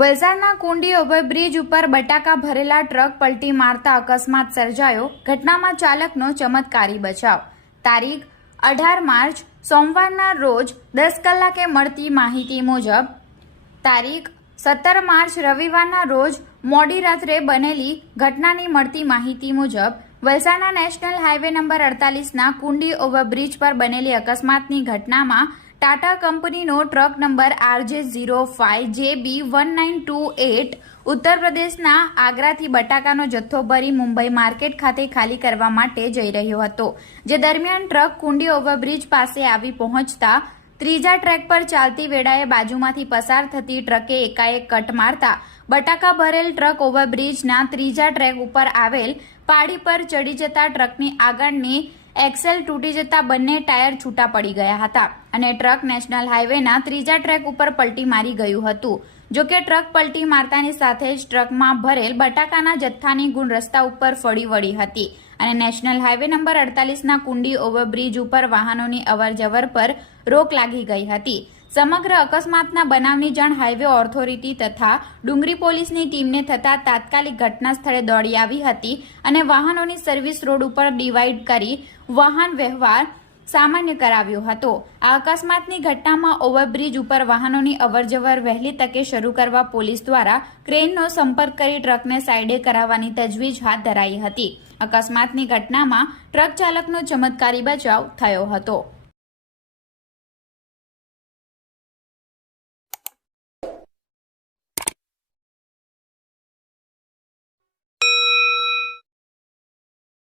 વલસાડના કુંડી ઓવરબ્રિજ ઉપર બટાકા ભરેલા ટ્રક પલટી મારતા અકસ્માત સર્જાયો. ઘટનામાં ચાલકનો ચમત્કારી બચાવ. તારીખ અઢાર માર્ચ, સોમવારના રોજ દસ કલાકે મળતી માહિતી મુજબ, તારીખ સત્તર માર્ચ રવિવારના રોજ મોડી રાત્રે બનેલી ઘટનાની મળતી માહિતી મુજબ, વલસાડના નેશનલ હાઈવે નંબર અડતાલીસના કુંડી ઓવરબ્રિજ પર બનેલી અકસ્માતની ઘટનામાં ટાટા કંપનીનો truck number RJ zero five J B one nine two eight ઉત્તર પ્રદેશના આગ્રાથી બટાકાનો જથ્થો ભરી મુંબઈ માર્કેટ ખાતે ખાલી કરવા માટે જઈ રહ્યો હતો, જે દરમિયાન ટ્રક કુંડી ઓવરબ્રિજ પાસે આવી પહોંચતા ત્રીજા ટ્રેક પર ચાલતી વેળાએ બાજુમાંથી પસાર થતી ટ્રકે એકાએક કટ મારતા બટાકા ભરેલ ટ્રક ઓવરબ્રિજના ત્રીજા ટ્રેક ઉપર આવેલ પાડી પર ચડી જતા ટ્રકની આગળની એક્સેલ તૂટી જતા બંને ટાયર છૂટા પડી ગયા હતા અને ટ્રક નેશનલ હાઈવેના ત્રીજા ટ્રેક ઉપર પલટી મારી ગયું હતું. જો કે ટ્રક પલટી મારતાની સાથે જ ટ્રકમાં ભરેલ બટાકાના જથ્થાની ગુણ રસ્તા ઉપર ફળી વળી હતી અને નેશનલ હાઈવે નંબર અડતાલીસના કુંડી ઓવરબ્રિજ ઉપર વાહનોની અવરજવર પર રોક લાગી ગઈ હતી. સમગ્ર અકસ્માતના બનાવની જાણ હાઈવે ઓથોરિટી તથા ડુંગરી પોલીસની ટીમને થતા તાત્કાલિક ઘટના સ્થળે દોડી આવી હતી અને વાહનોની સર્વિસ રોડ ઉપર ડિવાઈડ કરી વાહન વ્યવહાર સામાન્ય કરાવ્યો હતો. આ અકસ્માતની ઘટનામાં ઓવરબ્રિજ ઉપર વાહનોની અવરજવર વહેલી તકે શરૂ કરવા પોલીસ દ્વારા ક્રેનનો સંપર્ક કરી ટ્રકને સાઈડે કરાવવાની તજવીજ હાથ ધરાઈ હતી. અકસ્માતની ઘટનામાં ટ્રક ચાલકનો ચમત્કારી બચાવ થયો હતો.